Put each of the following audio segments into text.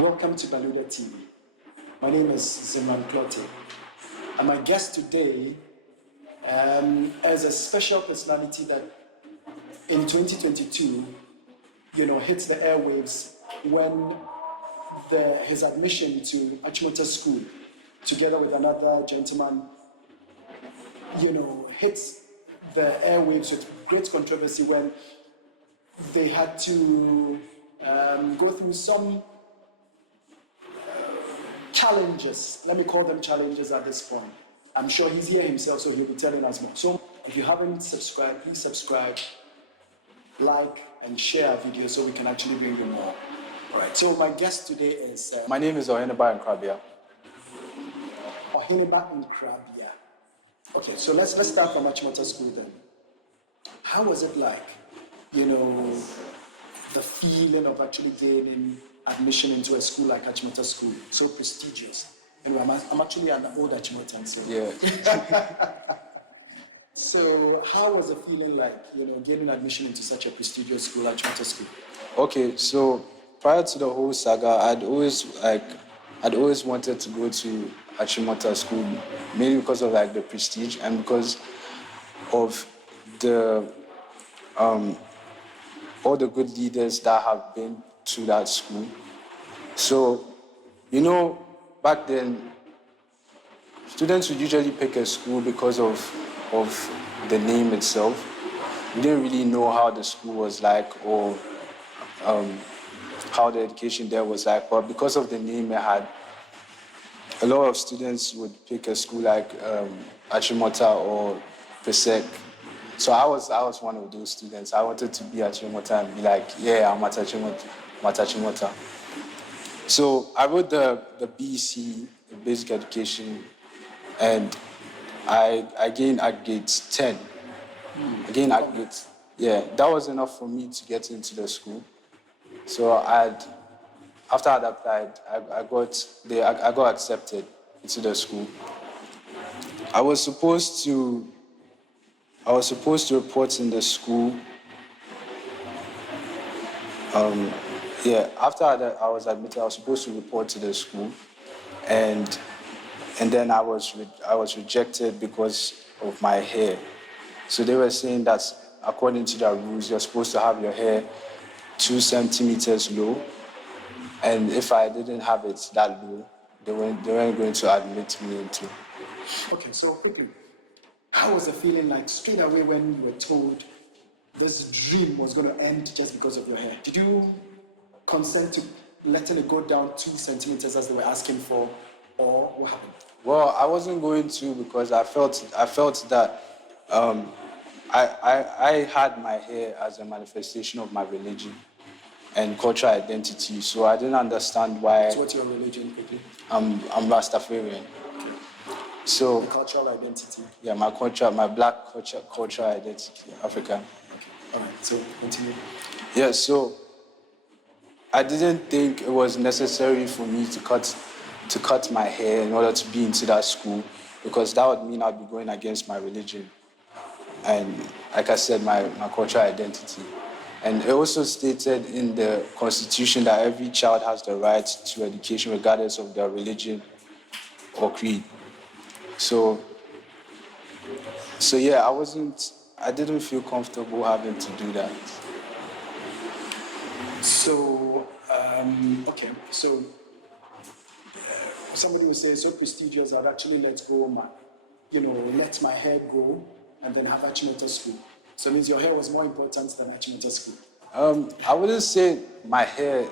Welcome to Baludah TV. My name is Zimran Clotte, and my guest today is a special personality that in 2022, hits the airwaves when his admission to Achimota School, together with another gentleman, hits the airwaves with great controversy when they had to go through some challenges. Let me call them challenges at this point. I'm sure he's here himself, so he'll be telling us more. So if you haven't subscribed, please subscribe, like, and share our video so we can actually bring you more. All right, so my guest today is... My name is Achimota School. Achimota School. Okay, so let's start from Achimota School then. How was it like, the feeling of actually gaining admission into a school like Achimota School, so prestigious? Anyway, I'm actually an old Achimotan, so... Yeah. So how was the feeling like, getting admission into such a prestigious school, Achimota School? Okay, so prior to the whole saga, I'd always wanted to go to Achimota School, mainly because of the prestige and because of the all the good leaders that have been to that school. So, back then, students would usually pick a school because of the name itself. We didn't really know how the school was like or how the education there was like, but because of the name it had, a lot of students would pick a school like Achimota or Pesek. So I was one of those students. I wanted to be Achimota and be like, yeah, I'm at Achimota. So I wrote the BEC, the Basic Education, and I gained aggregates 10. I gained aggregates. Yeah, that was enough for me to get into the school. So after I'd applied, I got accepted into the school. I was supposed to report in the school. After I was admitted, I was supposed to report to the school, and then I was rejected because of my hair. So they were saying that according to their rules, you're supposed to have your hair 2 centimeters low, and if I didn't have it that low, they weren't going to admit me into. Okay, so quickly, how was the feeling like straight away when you were told this dream was going to end just because of your hair? Did you consent to letting it go down 2 centimeters as they were asking for, or what happened? Well, I wasn't going to because I felt that I had my hair as a manifestation of my religion and cultural identity, so I didn't understand why. So what's your religion, quickly? I'm Rastafarian. Okay. So the cultural identity. Yeah, my black cultural identity, African. Okay. All right. So continue. Yeah. So I didn't think it was necessary for me to cut my hair in order to be into that school, because that would mean I'd be going against my religion and, like I said, my cultural identity. And it also stated in the Constitution that every child has the right to education regardless of their religion or creed. So yeah, I didn't feel comfortable having to do that. So, okay, so somebody will say, so prestigious, I'd actually let my hair go and then have Achimota School. So it means your hair was more important than Achimota School. I wouldn't say my hair.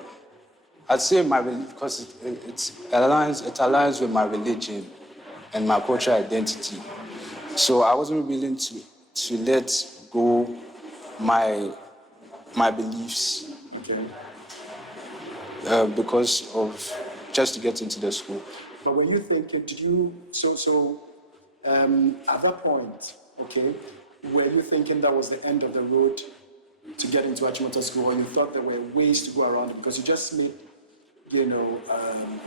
I'd say my religion, because it aligns with my religion and my cultural identity. So I wasn't willing to let go my beliefs. Okay. Because of just to get into the school. But when you think, did you at that point, okay, were you thinking that was the end of the road to get into Achimota School, or you thought there were ways to go around it? Because you just made,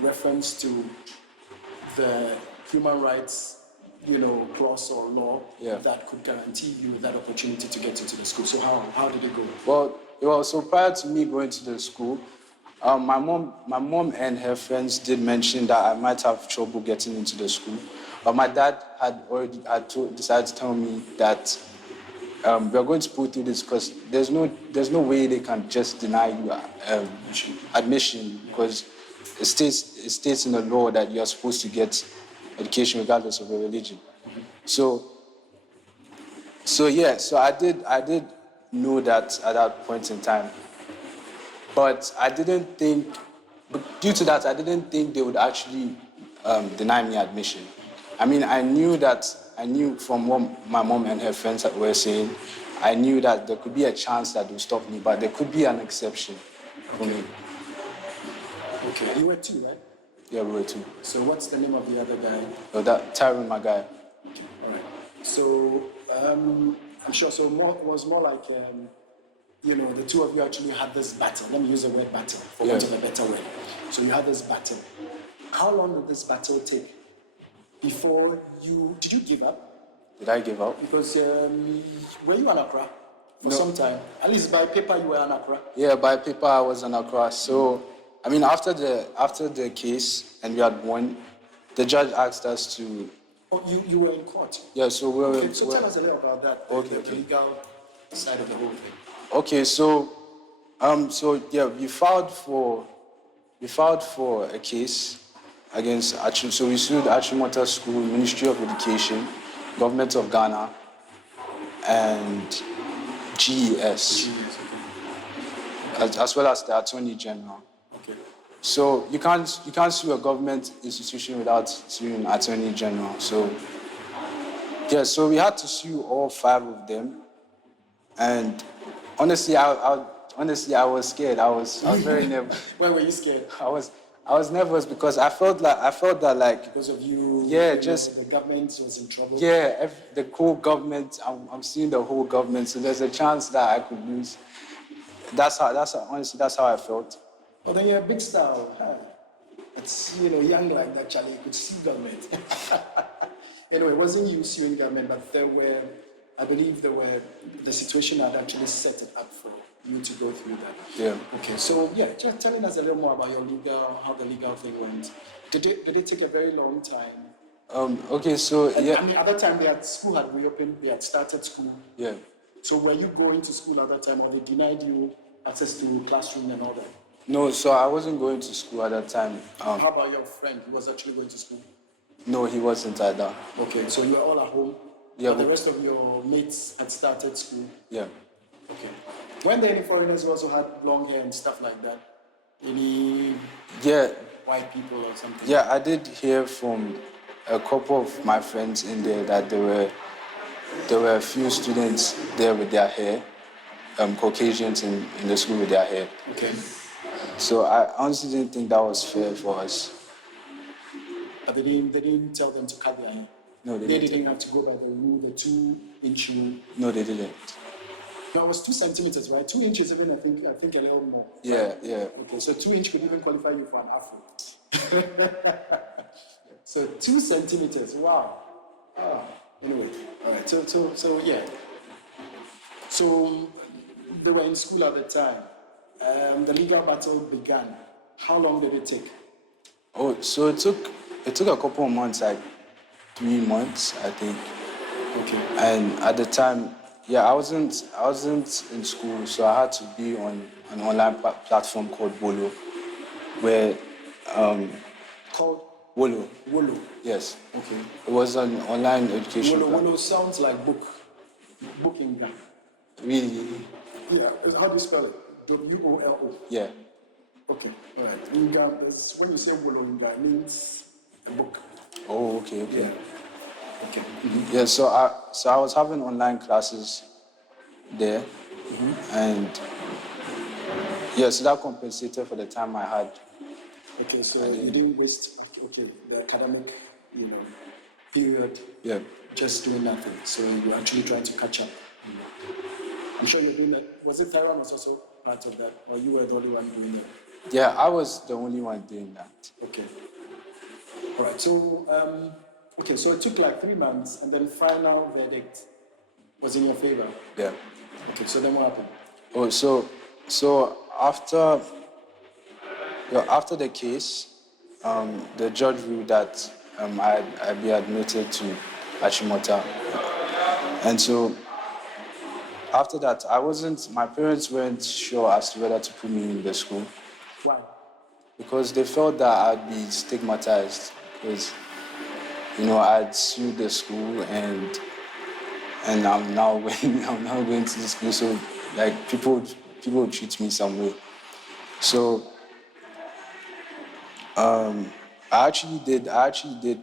reference to the human rights, clause or law that could guarantee you that opportunity to get into the school. So how did it go? Well, so prior to me going to the school, My mom and her friends did mention that I might have trouble getting into the school, but my dad decided to tell me that we're going to put through this because there's no way they can just deny you admission because it states in the law that you are supposed to get education regardless of your religion. So I did know that at that point in time. But due to that, I didn't think they would actually deny me admission. I mean, I knew from what my mom and her friends were saying, I knew that there could be a chance that they would stop me, but there could be an exception for me. Okay, you were two, right? Yeah, we were two. So what's the name of the other guy? Oh, that Tyrone, my guy. Okay, all right. So I'm sure. So it was more like the two of you actually had this battle. Let me use the word battle for want of a better word. So you had this battle. How long did this battle take before did you give up? Did I give up? Because were you an Accra for some time? At least by paper you were an Accra. Yeah, by paper I was an Accra. So I mean, after the case and we had won, the judge asked us to. Oh, you were in court. Yeah, so we were. Okay, so tell us a little about that. Okay, the legal side of the whole thing. Okay, so we filed for a case against so we sued Achimota School, Ministry of Education, Government of Ghana, and GES, as well as the Attorney General. Okay. So you can't sue a government institution without suing Attorney General. So we had to sue all 5 of them, and honestly, I was scared. I was very nervous. Why were you scared? I was nervous because I felt that like because of you. Yeah, just the government was in trouble. Yeah, the whole government. I'm seeing the whole government, so there's a chance that I could lose. Honestly, that's how I felt. Well, then you're a big star. Huh? It's young like that, Charlie. You could see government. Anyway, it wasn't you suing government, but I believe the situation had actually set it up for you to go through that. Yeah. Okay, so just telling us a little more about how the legal thing went. Did it take a very long time? Okay, so yeah. I mean, at that time, school had reopened. They had started school. Yeah. So were you going to school at that time, or they denied you access to classroom and all that? No, so I wasn't going to school at that time. How about your friend? He was actually going to school? No, he wasn't either. Okay, so you were all at home? Yeah. But the rest of your mates had started school? Yeah. Okay. When there any foreigners who also had long hair and stuff like that? Any white people or something? Yeah, I did hear from a couple of my friends in there that there were a few students there with their hair, Caucasians in the school with their hair. Okay. So I honestly didn't think that was fair for us. But they didn't tell them to cut their hair? No, they didn't have to go by the rule, the 2-inch rule? No, they didn't. No, it was 2 centimeters, right? 2 inches even, I think a little more. Yeah, right? yeah. Okay, so 2 inch could even qualify you for an afro. So 2 centimeters, wow. Anyway, all right, so yeah. So they were in school at the time. The legal battle began. How long did it take? Oh, so it took a couple of months, like 3 months, I think. Okay. And at the time, I wasn't in school, so I had to be on an online platform called Wolo, where Called Wolo. Wolo. Yes. Okay. It was an online education. Wolo sounds like book in Ghana. Really? Yeah. How do you spell it? W-O-L-O. Yeah. Okay. All right. In Ghana, when you say Wolo in Ghana, it means a book. Oh, okay. Yeah. Okay. Mm-hmm. Yeah. So I was having online classes there, and so that compensated for the time I had. Okay. So you didn't waste. Okay. The academic, period. Yeah. Just doing nothing. So you're actually trying to catch up. I'm sure you're doing that. Was it Tyrone was also part of that, or you were the only one doing that? Yeah, I was the only one doing that. Okay. All right. So, so it took like 3 months, and then final verdict was in your favor. Yeah. Okay. So then what happened? Oh, so after Well, after the case, the judge ruled that I'd be admitted to Achimota. And so after that, my parents weren't sure as to whether to put me in the school Why? because they felt that I'd be stigmatized because, I'd sued the school and I'm now I'm now going to the school, so like people would treat me some way. So I actually did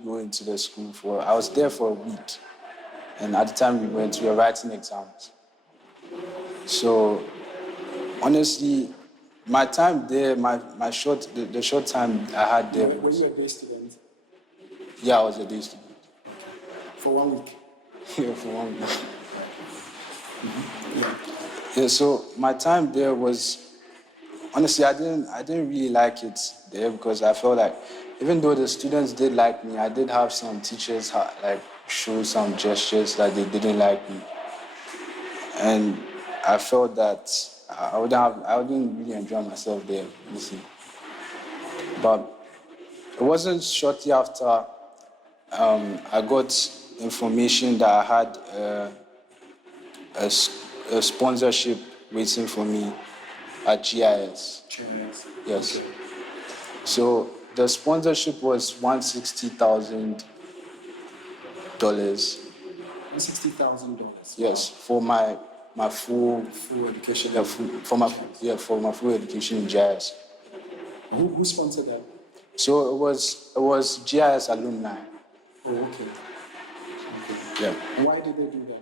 go into the school I was there for a week, and at the time we were writing exams. So honestly, my time there, the short time I had there Were you a day student yeah, I was a day student. for 1 week? Yeah, for 1 week. Yeah. Yeah, so my time there was honestly I didn't really like it there because I felt like even though the students did like me, I did have some teachers like show some gestures that they didn't like me, and I felt that I wouldn't really enjoy myself there, you see. But it wasn't shortly after I got information that I had a sponsorship waiting for me at GIS. Cheers. Yes. Okay. So the sponsorship was $160,000. $160,000. Yes, for my full Full education. for my full education in GIS. Who sponsored that? So it was GIS alumni. Oh, okay. Yeah. And why did they do that?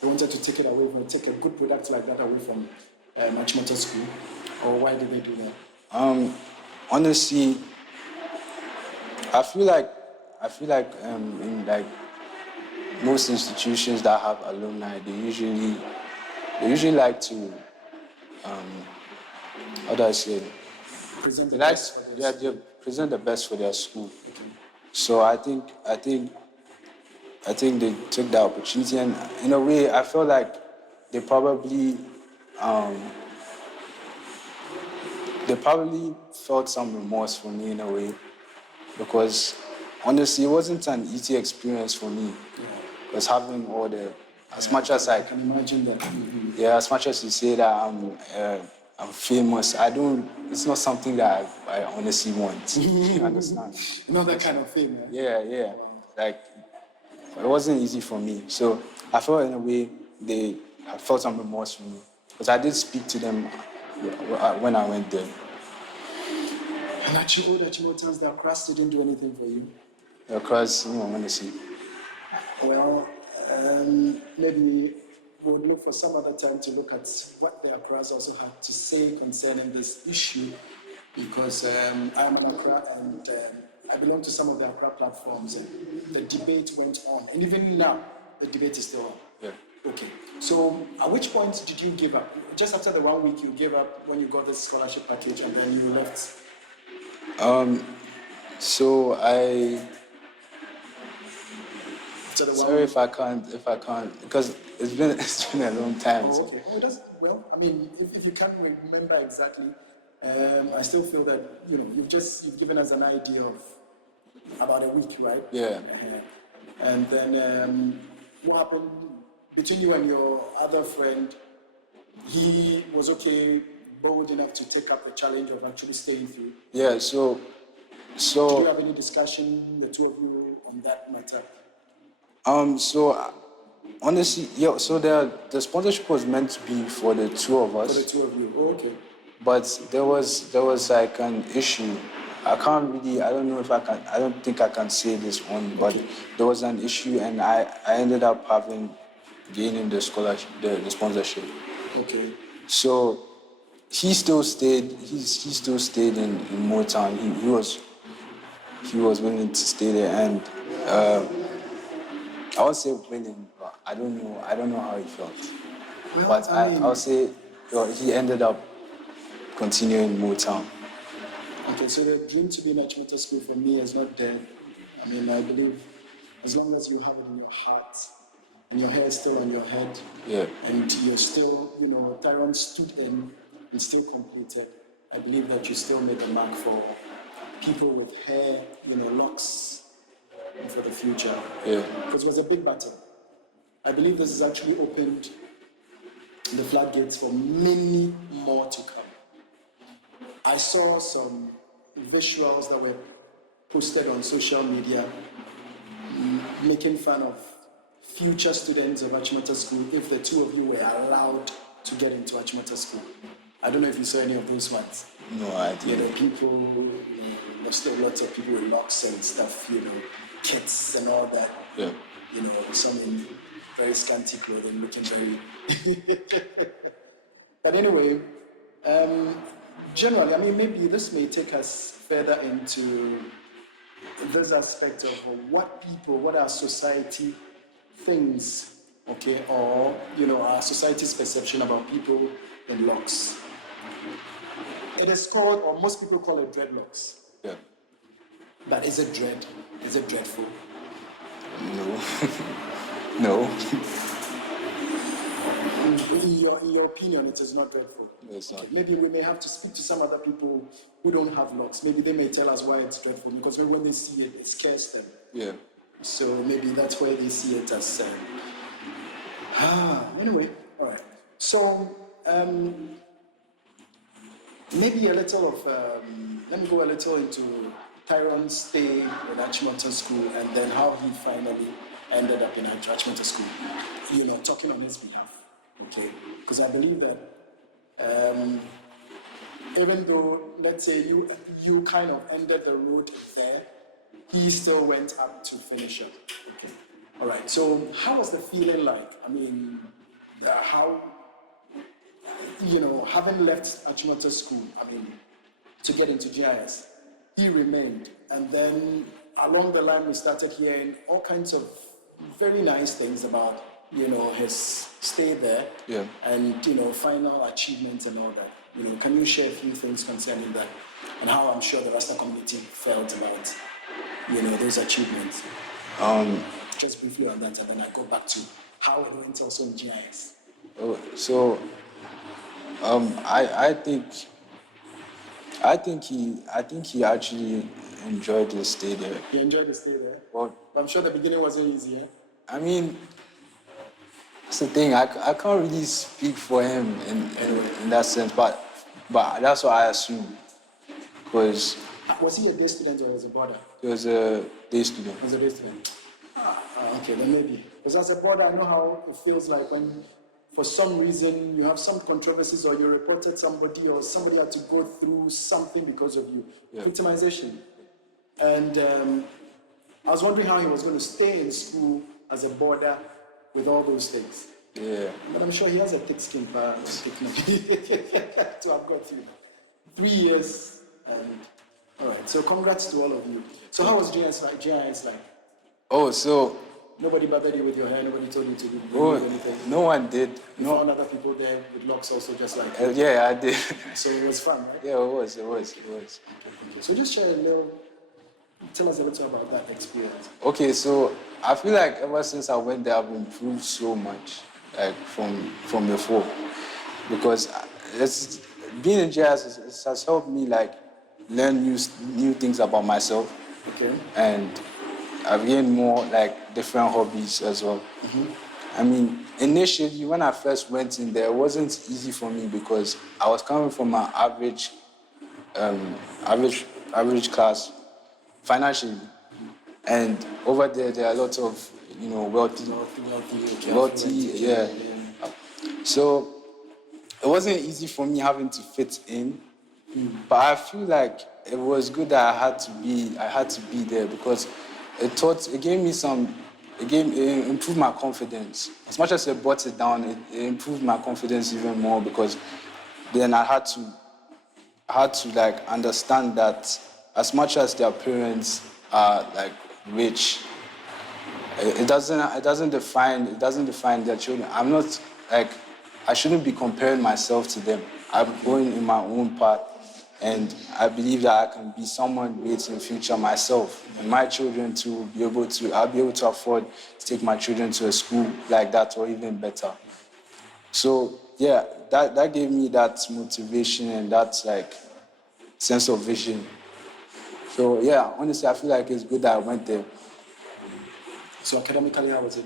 They wanted to take a good product like that away from Achimota School, or why did they do that? Honestly, I feel like in like most institutions that have alumni, they usually like to how do I say it? Present They the like best for this. they present the best for their school. Okay. So I think they took the opportunity, and in a way, I feel like they probably felt some remorse for me in a way, because honestly, it wasn't an easy experience for me. Because having all the, as much as I can imagine that. yeah, as much as you say that I'm famous, it's not something that I honestly want. You understand? You know that kind of thing. Yeah. Like, it wasn't easy for me. So I felt in a way they felt some remorse for me. Because I did speak to them when I went there. And actually, all that you times that class didn't do anything for you. Because, honestly. Well, maybe we'll look for some other time to look at what the Accras also had to say concerning this issue, because I'm an Accra and I belong to some of the Accra platforms, and the debate went on, and even now the debate is still on. Yeah. Okay, so at which point did you give up? Just after the 1 week you gave up when you got the scholarship package, and then you left? So sorry week. if I can't, because it's been a long time. Oh, So. okay. Oh, well, I mean, if you can't remember exactly, I still feel that, you've given us an idea of about a week, right? Yeah. And then what happened between you and your other friend? He was bold enough to take up the challenge of actually staying through. Yeah, so Did you have any discussion, the two of you, on that matter? So honestly, yeah. So the sponsorship was meant to be for the two of us. For the two of you. Oh, okay. But there was like an issue. I don't think I can say this one, but there was an issue, and I ended up gaining the scholarship, the sponsorship. Okay. So he still stayed. He still stayed in Motown. He was willing to stay there, and I would say willing, but I don't know how he felt. Well, But I'll say he ended up continuing Motown. Okay, so the dream to be in Achimota School for me is not dead. I mean, I believe as long as you have it in your heart and your hair is still on your head, Yeah. and you're still, Tyrone stood in and still completed, I believe that you still made the mark for people with hair, locks for the future. Yeah. Because it was a big battle. I believe this has actually opened the floodgates for many more to come. I saw some visuals that were posted on social media making fun of future students of Achimota School if the two of you were allowed to get into Achimota School. I don't know if you saw any of those ones. No idea. People, there's still lots of people with locks and stuff, kits and all that. Yeah. Some in very scanty clothing, looking very. But anyway, generally, I mean, maybe this may take us further into this aspect of what our society thinks, okay, or our society's perception about people in locks. It is called, or most people call it dreadlocks. Yeah. But is it dread? Is it dreadful? No. No. In your opinion, it is not dreadful. No, it's not. Okay, maybe we may have to speak to some other people who don't have locks. Maybe they may tell us why it's dreadful, because maybe when they see it, it scares them. Yeah. So maybe that's why they see it as. Anyway, all right. So maybe a little of. Let me go a little into Tyron's stay at Achimota School and then how he finally ended up in Achimota School. Talking on his behalf. Okay, because I believe that even though, let's say, you kind of ended the road there, he still went up to finish it. Okay, all right. So how was the feeling like? I mean, how, having left Achimota School, I mean, to get into GIS, he remained, and then along the line we started hearing all kinds of very nice things about his stay there, Yeah. and final achievements and all that. Can you share a few things concerning that and how I'm sure the Rasta community felt about those achievements? Just briefly on that, and then I go back to how it went also in GIS. So, I think he actually enjoyed his stay there. You enjoyed the stay there? Well, But I'm sure the beginning wasn't easy, eh? I mean, that's the thing. I can't really speak for him in that sense, but that's what I assume, because Was he a day student or was he a boarder? he was a day student. As a day student. Okay, then maybe. Because as a boarder, I know how it feels like when, for some reason, you have some controversies or you reported somebody or somebody had to go through something because of you. Yeah. Victimization. And I was wondering how he was going to stay in school as a boarder with all those things. Yeah. But I'm sure he has a thick skin to have got through 3 years. And all right, so congrats to all of you. So how was GIS like? Oh, so Nobody bothered you with your hair. Nobody told you to do anything. no one did. You No. found other people there with locks also, just like you. Yeah, I did. So it was fun, right? Yeah, it was. Okay. So just tell us a little about that experience. Okay, so I feel like ever since I went there, I've improved so much, like from before, because it's being in JS has helped me like learn new things about myself, Okay. and I've gained more like different hobbies as well. I mean, initially when I first went in there, it wasn't easy for me because I was coming from an average class financially, and over there are a lot of wealthy, yeah. So it wasn't easy for me having to fit in, but I feel like it was good that I had to be there because it improved my confidence. As much as it brought it down, it improved my confidence even more because then I had to like understand that as much as their parents are like rich, it doesn't define their children. I'm not like, I shouldn't be comparing myself to them. I'm going in my own path, and I believe that I can be someone great in the future myself. And my children too, I'll be able to afford to take my children to a school like that or even better. So yeah, that gave me that motivation and that like sense of vision. So yeah, honestly, I feel like it's good that I went there. So academically, how was it?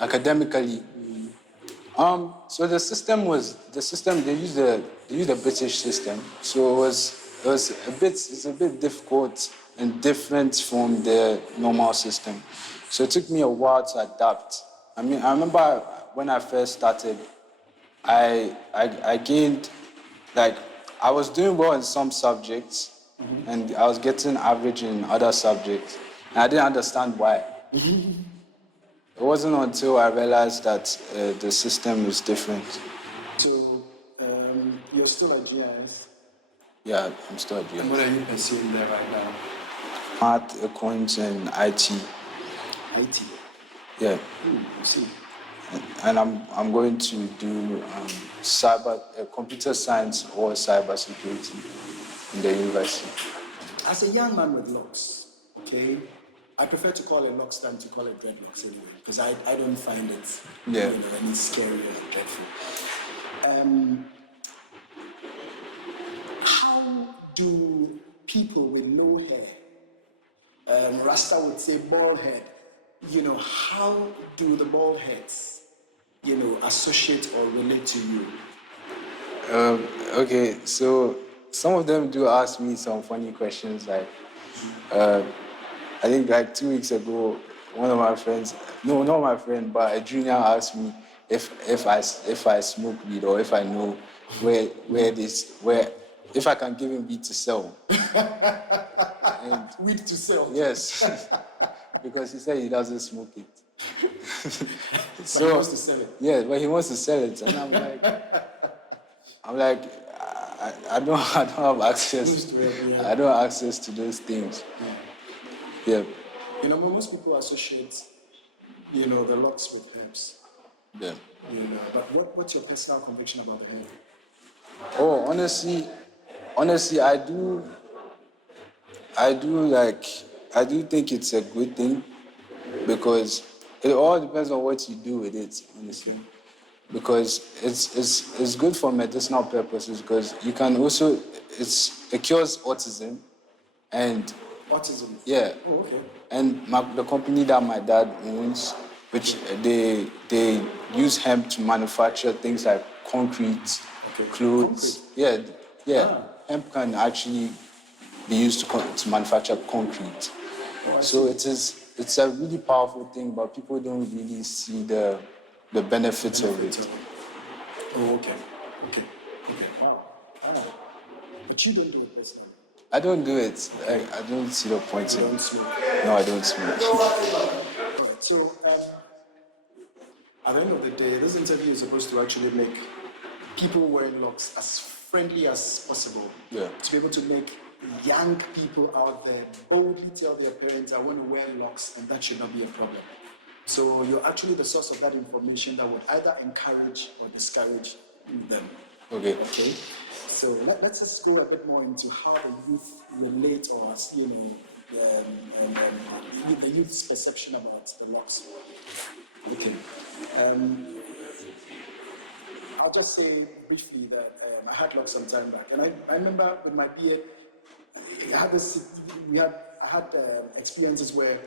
Academically, so the system they used the British system, so it's a bit difficult and different from the normal system. So it took me a while to adapt. I mean, I remember when I first started, I gained, like, I was doing well in some subjects, and I was getting average in other subjects, and I didn't understand why. It wasn't until I realized that the system is different. So you're still at GIS. Yeah, I'm still at And what GS. are you pursuing there right now? Math, econs, and IT. IT. Yeah, You see. and I'm going to do computer science or cyber security in the university. As a young man with locks, okay, I prefer to call it locks than to call it dreadlocks anyway, because I don't find it Yeah. any scary or dreadful. How do people with no hair, Rasta would say bald head, how do the bald heads, associate or relate to you? Okay, so some of them do ask me some funny questions. Like, I think like 2 weeks ago, one of my friends, no, not my friend, but a junior asked me if I smoke weed, or if I know where if I can give him weed to sell. And Weed to sell. yes, because he said he doesn't smoke it. But he wants to sell it. Yeah, but he wants to sell it, and I'm like, I don't have access. Used to it, yeah. I don't have access to those things. Yeah. Most people associate, the locks with herbs. Yeah. But what's your personal conviction about the herb? Oh, honestly, I do think it's a good thing, because it all depends on what you do with it, honestly. Because it's good for medicinal purposes, because you can also, it cures autism, and Autism. yeah. Oh, okay. And the company that my dad owns, which they use hemp to manufacture things like concrete, Okay. clothes. Concrete? Yeah. Ah. Hemp can actually be used to manufacture concrete. Oh, I So see. it's a really powerful thing, but people don't really see the benefits of it. Oh, okay. Okay. Wow. But you don't do it personally. I don't do it. I don't see the point You in don't it. smoke. No, I don't smoke. All right. So, at the end of the day, this interview is supposed to actually make people wearing locks as friendly as possible. Yeah. To be able to make young people out there boldly tell their parents, I want to wear locks, and that should not be a problem. So you're actually the source of that information that would either encourage or discourage them. Okay. Okay. So let's just go a bit more into how the youth relate, or the youth's perception about the locks. Okay. I'll just say briefly that I had locks some time back, and I remember with my beard, I had experiences where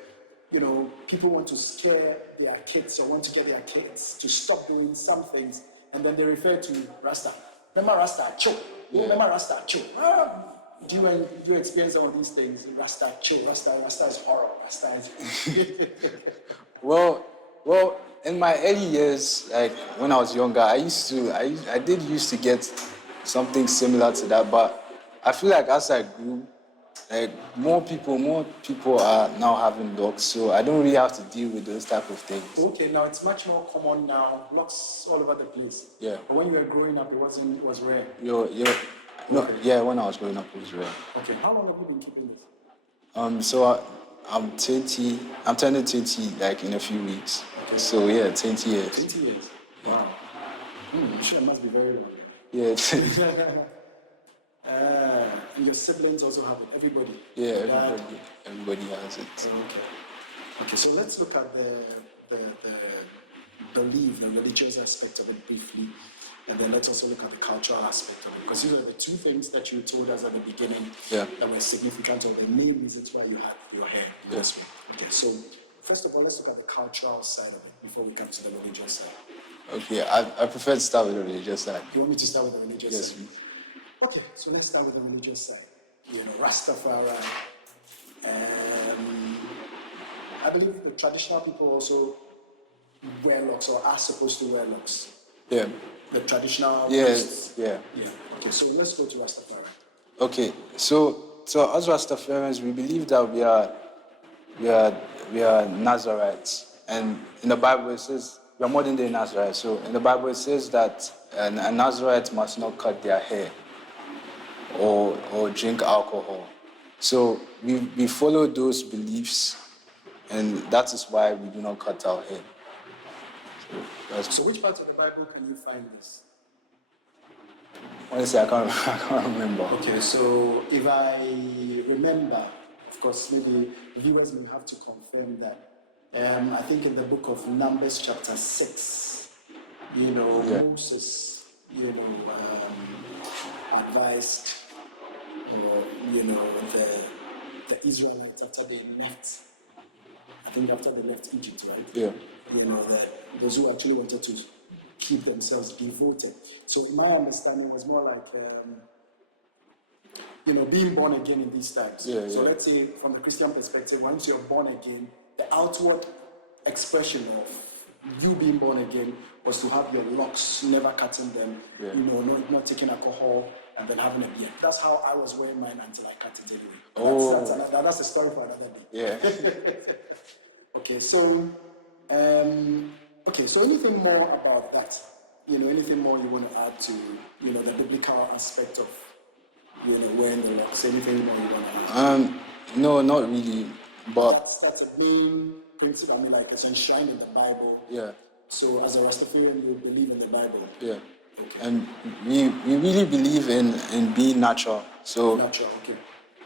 people want to scare their kids or want to get their kids to stop doing some things, and then they refer to Rasta. Remember Rasta, cho. Yeah. Remember Rasta, cho. Do you experience some of these things? Rasta, cho. Rasta is horror. Rasta is. Well, in my early years, like when I was younger, I did used to get something similar to that, but I feel like as I grew, like more people are now having locks, so I don't really have to deal with those type of things. Okay, now it's much more common now. Locks all over the place. Yeah. But when you were growing up, it was rare. Yeah, when I was growing up, it was rare. Okay, how long have you been keeping this? So I'm 20. I'm turning 20 like in a few weeks. Okay. So yeah, 20 years. 20 years. Wow. I'm sure it must be very long. Yeah. And your siblings also have it. Everybody. Yeah, Your dad. everybody has it. Okay, so let's look at the belief, the religious aspect of it briefly. And then let's also look at the cultural aspect of it, because these are the two things that you told us at the beginning that were significant, or the main reasons why you had your hair this way. Okay, so first of all, let's look at the cultural side of it before we come to the religious side. Okay, I prefer to start with the religious side. You want me to start with the religious Yes, side? please. Okay, so let's start with the religious side. You know, Rastafari. I believe the traditional people also wear locks, or are supposed to wear locks. Yeah. The traditional Yes. priests. Yeah. Okay, so let's go to Rastafari. Okay, so as Rastafarians, we believe that we are Nazarites, and in the Bible it says we are modern day Nazarites. So in the Bible it says that a Nazarite must not cut their hair or drink alcohol. So we follow those beliefs, and that is why we do not cut our hair. So which part of the Bible can you find this? Honestly, I can't remember. Okay, so if I remember, of course, maybe viewers will have to confirm that. I think in the book of Numbers chapter 6, Moses, advised, the Israelites after they left, I think after they left Egypt, right? Yeah. Those who actually wanted to keep themselves devoted. So my understanding was more like, being born again in these times. So let's say from the Christian perspective, once you're born again, the outward expression of you being born again was to have your locks, never cutting them, not taking alcohol, and then having a beard. That's how I was wearing mine until I cut it anyway. That's a story for another day. Yeah. Okay, so anything more about that? Anything more you want to add to, the biblical aspect of, wearing the locks? Anything more you want to add? No, not really. But that's a main principle. Like it's enshrined in the Bible. Yeah. So as a Rastafarian, you believe in the Bible. Yeah. Okay. And we really believe in being natural. So Natural. Okay.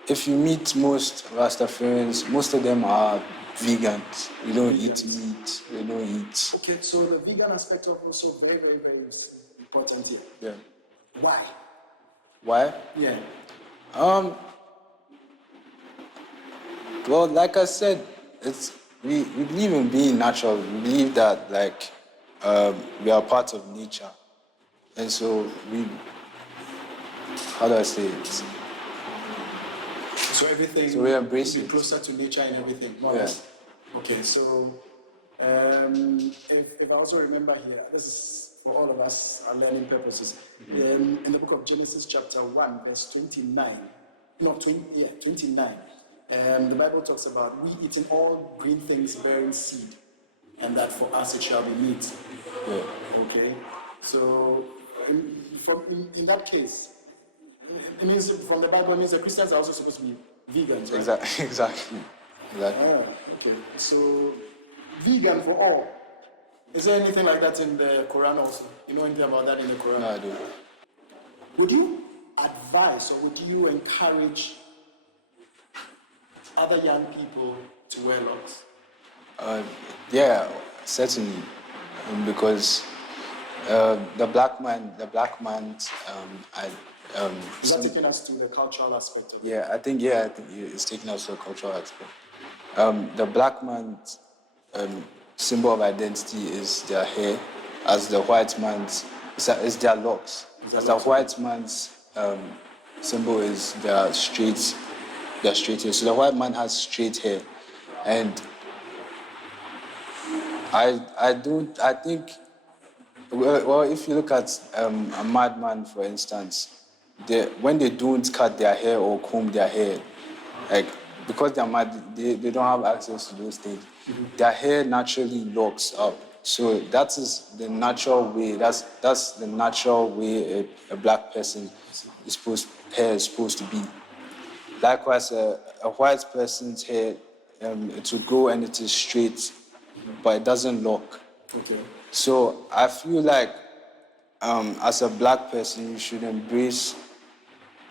if you meet most Rastafarians, most of them are vegans. We don't eat meat. We don't eat. Okay, so the vegan aspect of also very, very, very important here. Yeah. Why? Why? Yeah. Well, like I said, we believe in being natural. We believe that we are part of nature, and so how do I say it? So everything. So we embrace it. Closer to nature and everything. Yeah. Okay, so if I also remember here, this is for all of us, our learning purposes. In the book of Genesis chapter 1, verse 29, 29, the Bible talks about we eating all green things bearing seed, and that for us it shall be meat. Yeah. Okay, so in that case, it means from the Bible, it means the Christians are also supposed to be vegans, right? Exactly. Okay. So, vegan for all. Is there anything like that in the Quran also? You know anything about that in the Quran? No, I don't. Would you advise or would you encourage other young people to wear locks? Yeah, certainly, because the black man, Is that taking us to the cultural aspect of it? I think it's taking us to the cultural aspect. The black man's symbol of identity is their hair, as the white man's is their locks. As the white man's symbol is their straight hair. So the white man has straight hair, and I think. Well, if you look at a madman, for instance, when they don't cut their hair or comb their hair, because they're mad, they don't have access to those things. Their hair naturally locks up. So that is the natural way. That's the natural way a black person hair is supposed to be. Likewise, a white person's hair, it would grow and it is straight, but it doesn't lock. Okay. So I feel like as a black person, you should embrace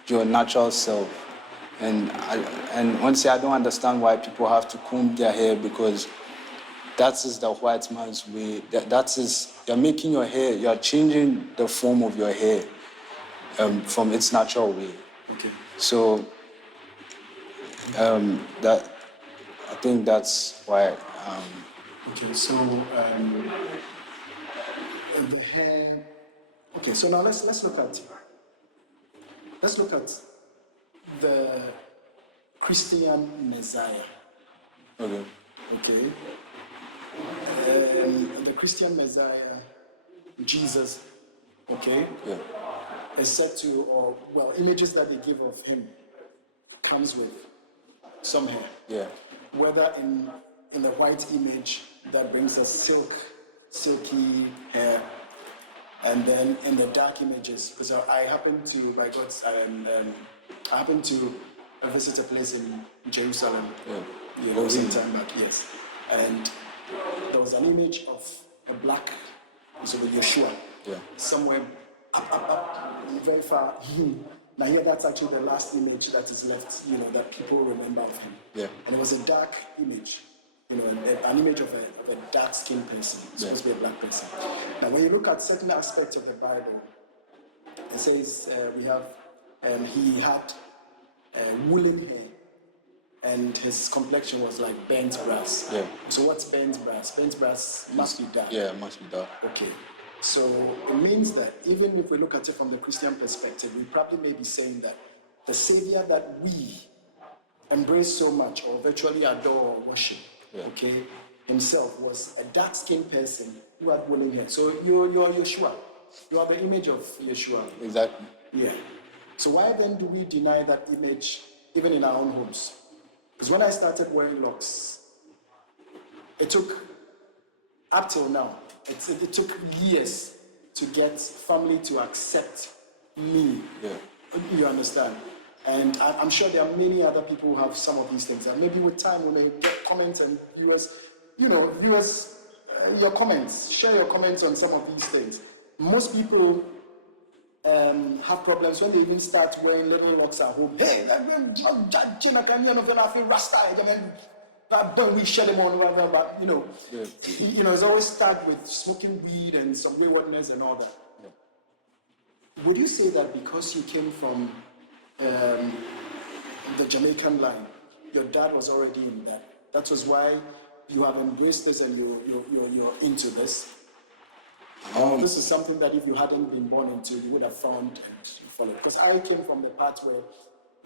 your natural self. And honestly, I don't understand why people have to comb their hair, because that is the white man's way. That is, you're making your hair, you're changing the form of your hair from its natural way. Okay. So that, I think that's why. Okay, so the hair. Okay, so now let's look at the Christian Messiah. Okay. Okay. The Christian Messiah, Jesus. Okay. Yeah. Is said to, or well, images that they give of him comes with some hair. Yeah. Whether in the white image that brings us silky hair, and then in the dark images, because I happen to, by God's, I happen to visit a place in Jerusalem, some time back, yes, and there was an image of a black, so with Yeshua, somewhere up, very far. Now here, that's actually the last image that is left, that people remember of him. Yeah. And it was a dark image, an image of a dark-skinned person. It's supposed to be a black person. Now, when you look at certain aspects of the Bible, it says he had woolen hair, and his complexion was like burnt brass. Yeah. So what's burnt brass? Burnt brass must be dark. Yeah, it must be dark. Okay. So it means that even if we look at it from the Christian perspective, we probably may be saying that the Savior that we embrace so much or virtually adore or worship, okay, himself was a dark-skinned person who had woolen hair. So you're Yeshua. You are the image of Yeshua. Exactly. Yeah. So why then do we deny that image even in our own homes? Because when I started wearing locks, it took, up till now, it took years to get family to accept me. Yeah. You understand? And I'm sure there are many other people who have some of these things. And maybe with time we may get comments and viewers, your comments, share your comments on some of these things. Most people have problems when they even start wearing little locks at home. Hey, we shut them on, but it's always start with smoking weed and some waywardness and all that. Yeah. Would you say that because you came from the Jamaican line, your dad was already in that? That was why you have embraced this and you're into this? This is something that if you hadn't been born into, you would have found and followed. Because I came from the part where,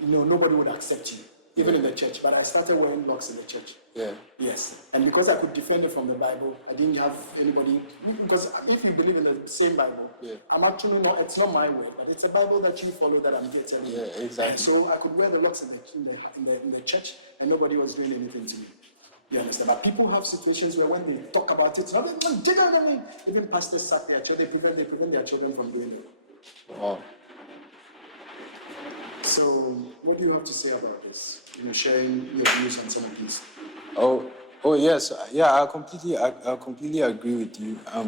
nobody would accept you. Even in the church, but I started wearing locks in the church. Yeah. Yes. And because I could defend it from the Bible, I didn't have anybody, because if you believe in the same Bible, I'm actually not, it's not my way, but it's a Bible that you follow that I'm getting. Yeah, exactly. And so I could wear the locks in the church and nobody was doing anything to me. You understand? But people have situations where when they talk about it, even pastors sat their children, they prevent their children from doing it. Wow. So, what do you have to say about this? Sharing your views on some of these. Oh yes, yeah. I completely agree with you. I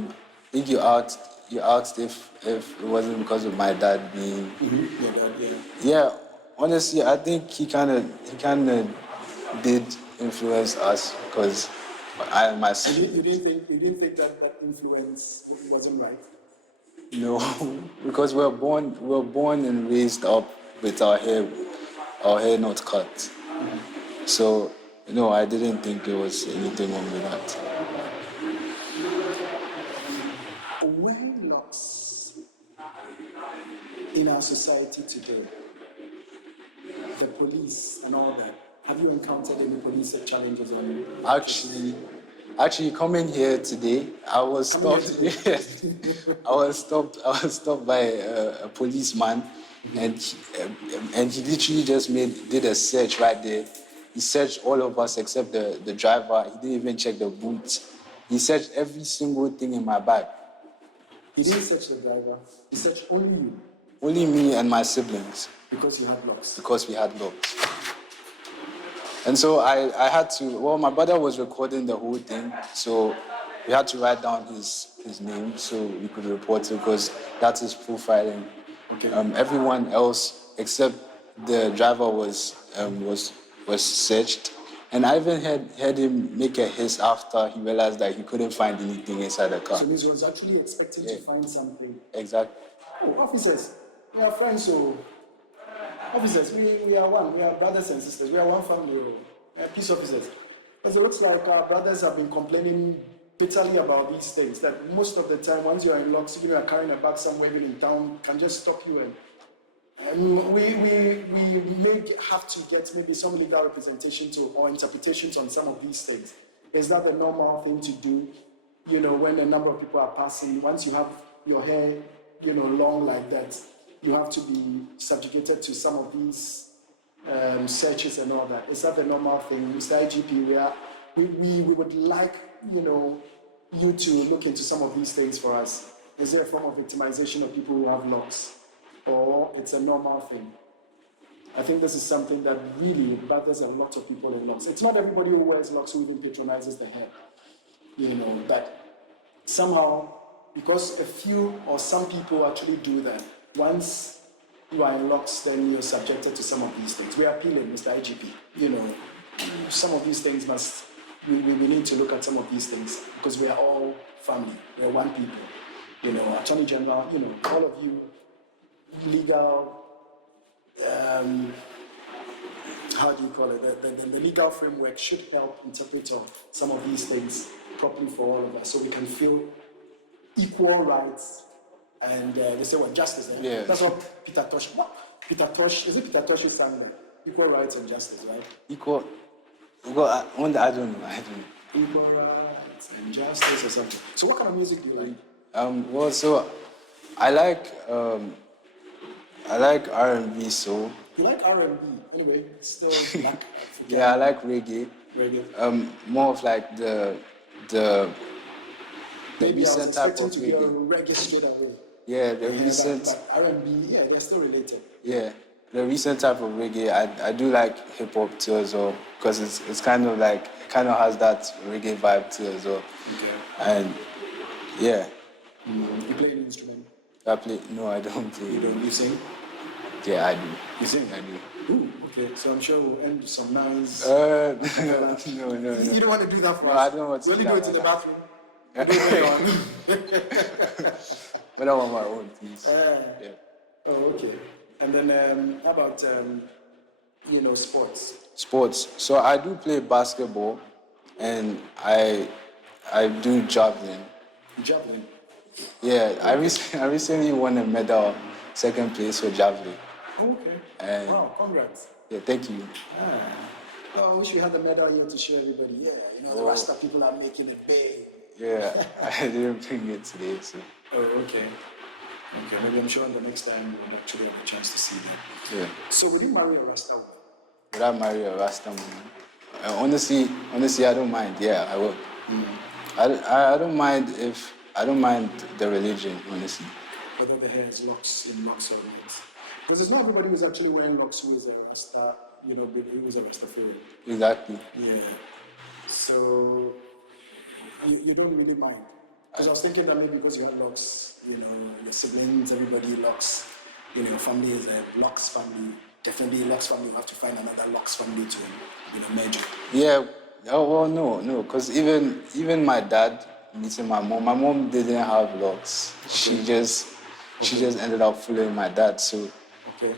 think you asked if it wasn't because of my dad being. Mm-hmm. Your dad, yeah. Yeah. Honestly, I think he kind of did influence us because my sister. You didn't think that influence wasn't right? No, because we're born and raised up with our hair not cut. Mm-hmm. So, I didn't think there was anything wrong with that. Wearing locks in our society today, the police and all that, have you encountered any police challenges on you? Actually, coming here today, I was stopped. I was stopped by a policeman. And he literally just did a search right there. He searched all of us except the driver. He didn't even check the boots. He searched every single thing in my bag. He didn't search the driver. He searched only you. Only me and my siblings. Because you had locks. Because we had locks. And so I had to. My brother was recording the whole thing, so we had to write down his name so we could report it because that is profiling. Okay. Everyone else except the driver was searched, And I even heard him make a hiss after he realized that he couldn't find anything inside the car. So means he was actually expecting to find something. Exactly. Oh, officers, we are friends, so officers, we are one. We are brothers and sisters. We are one family. Peace officers. Because it looks like our brothers have been complaining bitterly about these things. That most of the time, once you are in locks, even you are carrying a bag somewhere even in town, can just stop you. And we may have to get maybe some legal representation or interpretations on some of these things. Is that the normal thing to do? You know, when a number of people are passing, once you have your hair, you know, long like that, you have to be subjugated to some of these searches and all that. Is that the normal thing? Mr. IGP, we would like, you know, you to look into some of these things for us. Is there a form of victimization of people who have locks? Or it's a normal thing? I think this is something that really bothers a lot of people in locks. It's not everybody who wears locks who even patronizes the hair, you know, but somehow, because a few or some people actually do that, once you are in locks, then you're subjected to some of these things. We are appealing, Mr. IGP. You know, some of these things we need to look at some of these things because we are all family. We are one people. You know, Attorney General, you know, all of you, legal, how do you call it? The legal framework should help interpret some of these things properly for all of us so we can feel equal rights. And they say, well, justice. Yeah. That's what Peter Tosh, is it Peter Tosh's standard? Equal rights and justice, right? Equal, I don't know. Equal rights and justice or something. So what kind of music do you like? Well, so I like R&B, so. You like R&B? Anyway, it's still black. Yeah, I like reggae. Reggae. More of like the Maybe I was recent type expecting of to hear reggae. reggae straight away. Yeah, the recent. But R&B, yeah, they're still related. Yeah, the recent type of reggae. I do like hip hop too as well because it's kind of has that reggae vibe too as well. Okay. And yeah. You play an instrument? No, I don't play. You don't? You sing? Yeah, I do. You sing? I do. Ooh, okay. So I'm sure we'll end with some nice. No. You don't want to do that for No, us? I don't want to You only do do that it in the right bathroom. You do it But I want my own, please. Yeah. Oh, okay. And then how about sports? Sports. So I do play basketball, and I do javelin. Javelin. Yeah, I recently won a medal, second place for javelin. Oh, okay. And wow, congrats. Yeah, thank you. Well, I wish we had the medal here to show everybody. Yeah, the Rasta people are making it big. Yeah, I didn't bring it today, so. Oh, okay. Okay, maybe I'm sure the next time we'll actually have a chance to see that. Yeah. So would you marry a Rasta woman? Would I marry a Rasta woman? Honestly, I don't mind. Yeah, I will. I don't mind the religion, honestly. Whether the hair is locks or not. Because it's not everybody who's actually wearing locks who is a Rasta, who is a Rastafarian. Exactly. Yeah. So you don't really mind. Because I was thinking that maybe because you have locks, your siblings, everybody locks, your family is a locks family. Definitely a locks family, you have to find another locks family to, merge. Yeah. Oh well, no, because even my dad meeting my mom didn't have locks. Okay. She just ended up following my dad. So. Okay.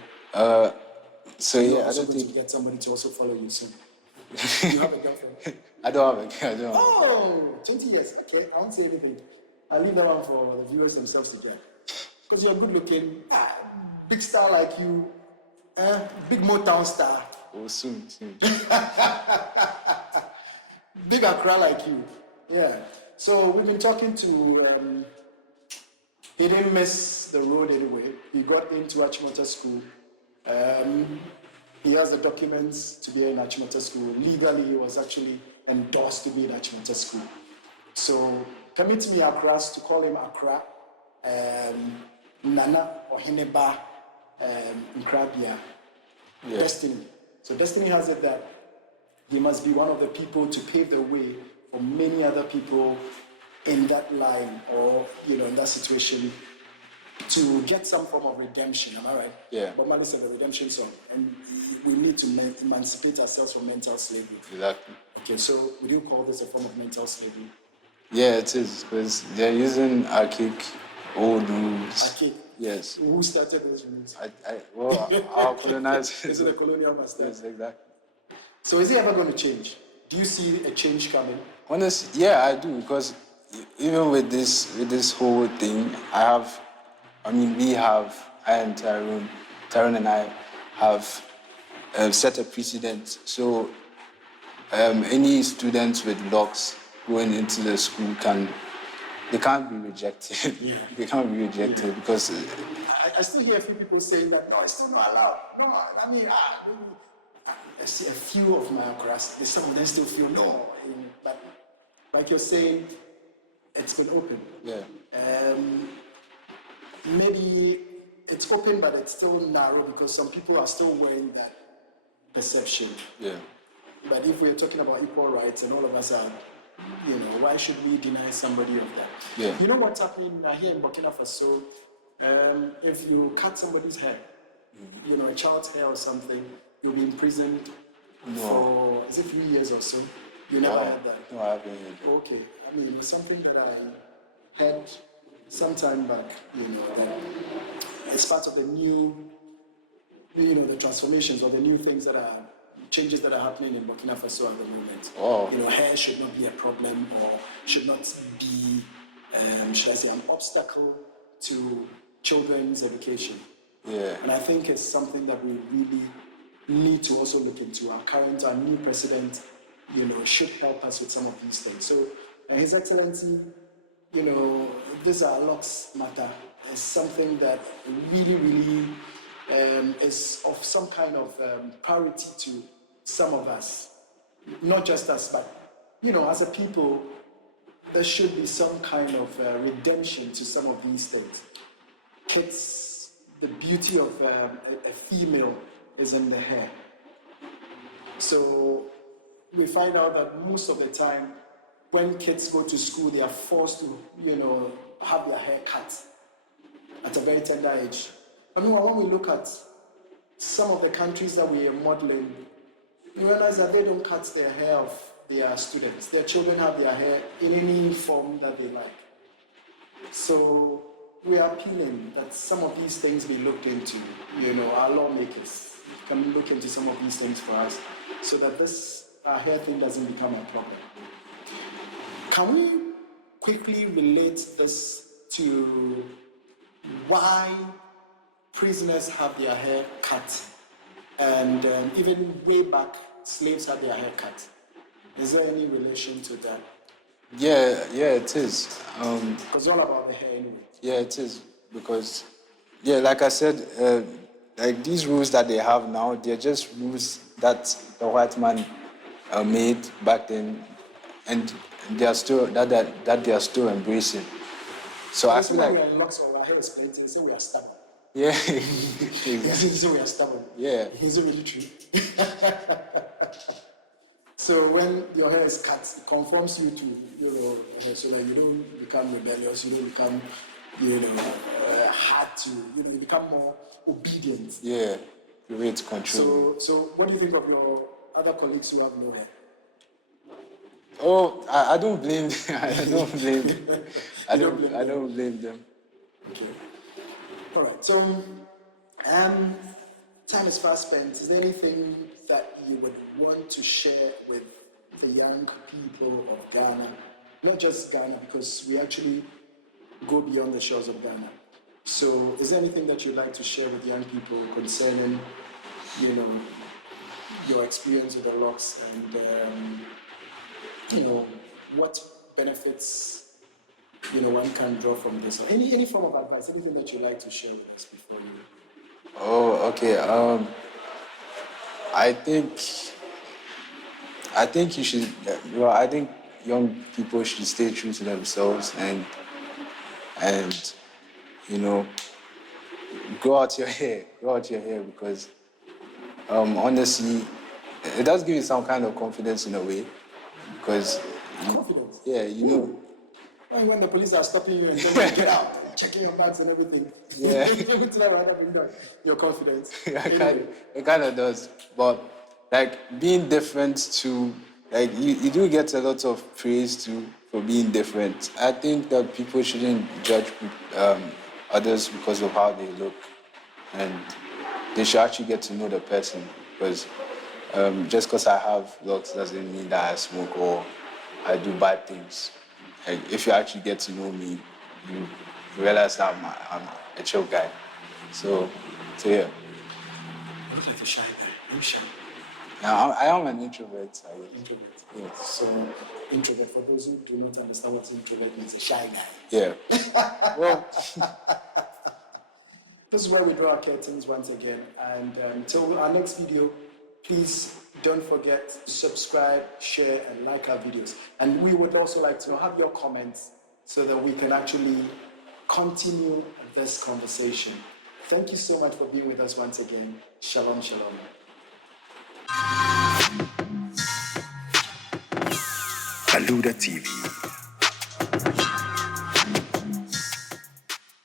So yeah, I don't think to get somebody to also follow you soon. You have a girlfriend? I don't have a girlfriend. Oh, 20 years. Okay, I won't say anything. I'll leave that one for the viewers themselves to get. Because you're good looking, big star like you, big Motown star. Oh, soon. Big Accra like you. Yeah. So we've been talking to, he didn't miss the road anyway. He got into Achimota School. He has the documents to be in Achimota School. Legally, he was actually endorsed to be in Achimota School. So permit me, Accra, to call him Accra, Nana or Hineba, Nkrabia, Destiny. So Destiny has it that he must be one of the people to pave the way for many other people in that line or, in that situation to get some form of redemption, am I right? Yeah. But Marley said the redemption song, and we need to emancipate ourselves from mental slavery. Exactly. Okay, so would you call this a form of mental slavery? Yeah, it is, because they're using archaic old rules. Archaic. Yes. Who started those rules? Well, our colonizers. Is it the colonial master? Yes, exactly. So is it ever going to change? Do you see a change coming? Honestly, yeah, I do, because even with this whole thing, we have, I and Tyrone and I have set a precedent. So any students with locs going into the school they can't be rejected. Yeah. They can't be rejected because I still hear a few people saying that, no, it's still not allowed. No, I see a few of my class, some of them still feel no. But like you're saying, it's been open. Yeah. Maybe it's open, but it's still narrow because some people are still wearing that perception. Yeah. But if we're talking about equal rights and all of us are, why should we deny somebody of that? Yeah. You know what's happening here in Burkina Faso? If you cut somebody's hair, a child's hair or something, you'll be imprisoned for, is it 3 years or so? You never heard that? No, I haven't heard that. Okay. It was something that I had some time back, that it's part of the new, the transformations or the new things changes that are happening in Burkina Faso at the moment. Oh. Hair should not be a problem or should not be, should I say, an obstacle to children's education. Yeah. And I think it's something that we really need to also look into. Our new president, should help us with some of these things. So, His Excellency, these are lots matter. It's something that really, really is of some kind of priority to some of us. Not just us, but, as a people, there should be some kind of redemption to some of these things. Kids, the beauty of a female is in the hair. So we find out that most of the time, when kids go to school, they are forced to, have their hair cut at a very tender age. When we look at some of the countries that we are modeling, you realize that they don't cut their hair of their students. Their children have their hair in any form that they like. So we are appealing that some of these things be looked into. Our lawmakers can look into some of these things for us so that this hair thing doesn't become a problem. Can we quickly relate this to why prisoners have their hair cut? And even way back, slaves had their hair cut. Is there any relation to that? Yeah, it is. Because it's all about the hair anyway. Yeah, it is. Because, like I said, like these rules that they have now, they're just rules that the white man made back then, and they are still that they are still embracing. So I feel like we are in locs or our hair is plenty, they say we are stubborn. Yeah, They say we are stubborn. Yeah. Is it really true? So when your hair is cut, it conforms you to so that you don't become rebellious, you don't become hard to you become more obedient. Yeah, create control. So what do you think of your other colleagues who have no hair? Oh, I don't blame them. I don't blame them. I don't blame them. Okay. All right. So, time is fast spent. Is there anything that you would want to share with the young people of Ghana? Not just Ghana, because we actually go beyond the shores of Ghana. So, is there anything that you'd like to share with young people concerning, your experience with the locs and, what benefits, one can draw from this? Or any form of advice, anything that you'd like to share with us before you? Oh, okay. I think you should. I think young people should stay true to themselves and grow out your hair. Because honestly, it does give you some kind of confidence in a way. Because confidence. Yeah, When the police are stopping you and telling you get out. checking your bags and everything. Yeah. You would never have been done. Your confidence. It kind of does. But like being different to, like you do get a lot of praise too for being different. I think that people shouldn't judge others because of how they look, and they should actually get to know the person. Because just because I have locks doesn't mean that I smoke or I do bad things. Like if you actually get to know me, you realize that I'm a chill guy. So yeah. You look like a shy guy. Are you shy? Now, I am an introvert. Introvert. Yes. So, introvert, for those who do not understand what introvert means, a shy guy. Yeah. Well, This is where we draw our curtains once again. And until our next video, please don't forget to subscribe, share, and like our videos. And we would also like to have your comments so that we can actually continue this conversation. Thank you so much for being with us once again. Shalom, shalom. Baludah TV.